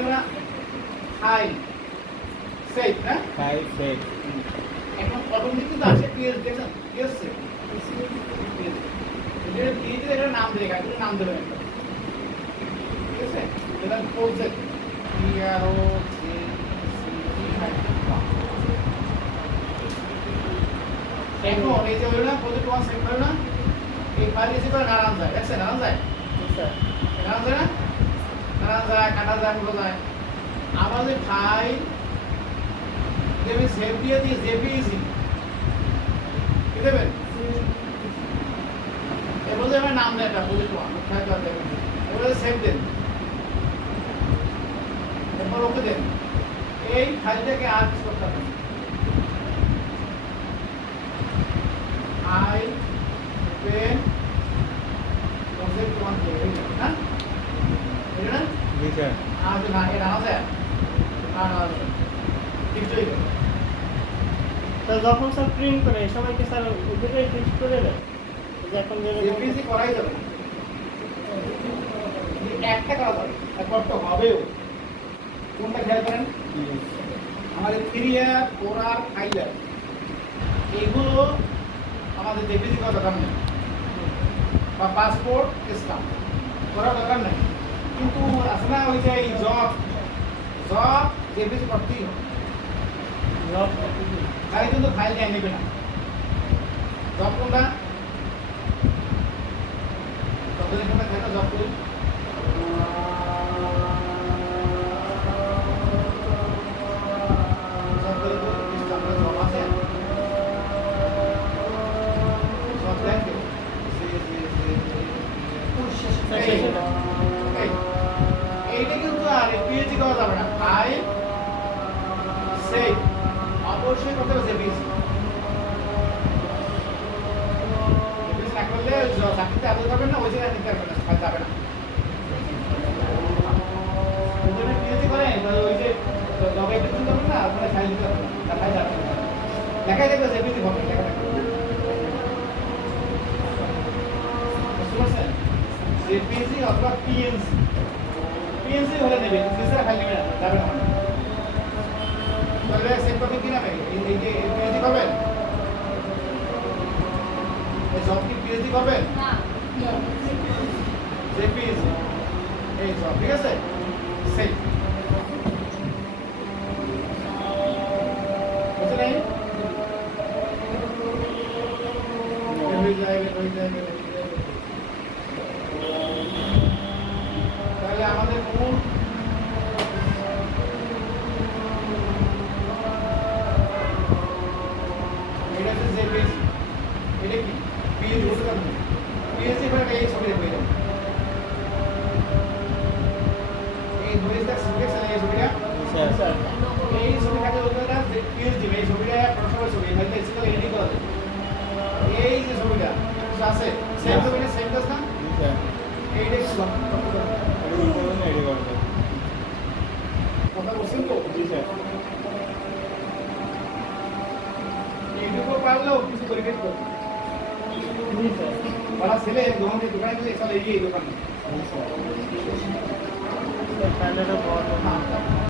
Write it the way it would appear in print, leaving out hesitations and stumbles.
আমরা file save না file save এখন অটোমেটিক কিন্তু আসে পিএস দেখেন পিএস সেভ এটা দিয়ে এটা নাম দিয়ে এটা নাম দেবেন একটা ঠিক আছে এটা প্রজেক্ট PRO এখন এই যে হলো না প্রজেক্ট 1 সেভ হলো না এই ফাইল এসে করে নারায়ণ যায় দেখছেন নারায়ণ যায় নারায়ণ যায় না নারায়ণ যায় কাটা যায় হলো যায় আমাদের ফাইল দেবে সেভ দিয়ে দিয়ে জেপিইজি কি দেবেন এবার যে আমার নাম দেন এটা প্রজেক্ট 1 ফাইল করে দেবেন এবার সেভ দেন এরপর ওকে দেন এই ফাইলটাকে আর কিছু করতে হবে আই পেন প্রজেক্ট 1 কে না এটা না জি স্যার আর না এটা আছে আর ঠিক আছে তো যখন স্যার প্রিন্ট করে সবাইকে স্যার ওইটাই প্রিন্ট করে দেয় যে এখন যে এপিসি করাই যাবে একটা করা যাবে একবার তো হবেও কোনটা খেয়াল করেন আমাদের 3R 4R 5R এগুলো আমাদের এপিসি করা দরকার নেই বা পাসপোর্ট স্ট্যাম্প করা দরকার নেই কিন্তু আসলে ওই যে এই জব এপিসি করতেই হবে খালি কিন্তু ফাইল নিয়ে নেবে না জব কোনটা যতদিন কোনটা থাকে জব করি জব করে তো আমরা জব আছে জব দেখে এইটা কিন্তু আর পিএইচডি করা যাবে না ফাইল সেভ অবশ্যই করতে হবে পিএইচডি না করলে চাকরিতে আদৌ যাবে না ওই জায়গায় নিতে পারবে না ফাইল যাবে না পিএইচডি করে ওই যে জবে কিছু যাবে না আপনার ফাইল দিতে হবে না ফাইল যাবে না দেখাই যাবে পিএইচডি হবে দেখা যাবে বুঝতে পারছেন জেপিজি অথবা পিএনসি হলে নেবে ফিচার ফাইল নেবে না যাবে না তাহলে সেভ করতে কি নামে এই যে পিএনসি করবেন এই সব কি পিএনসি করবেন না জেপিজি এই সব ঠিক আছে সেভ বুঝতে নাই হয়ে যাবে তাহলে আমাদের মূল এটা হচ্ছে জেপিজি এটা কি পিএইচডি হতে পারে পিএইচডি করে এই ছবিটা পেয়ে যাবেন এই দুইটা সিলেকশন এই ছবিটা স্যার স্যার এই ছবিটাকে ওটা পিএইচডি এই ছবিটা প্রথম ছবি এখানে স্কেল এডিট করা যায় এই যে ছবিটা আছে সেম ছবিটা সেম কাজ না জি স্যার এইটা কি এটা উপরে এডি করতে কথা বলছেন তো জি স্যার এইটুকু পারলেও কিছু পরিবেশ করতে জি স্যার বড় ছেলে দোকানে গেলে চলে এই দোকানে স্যার তাহলে তো বড়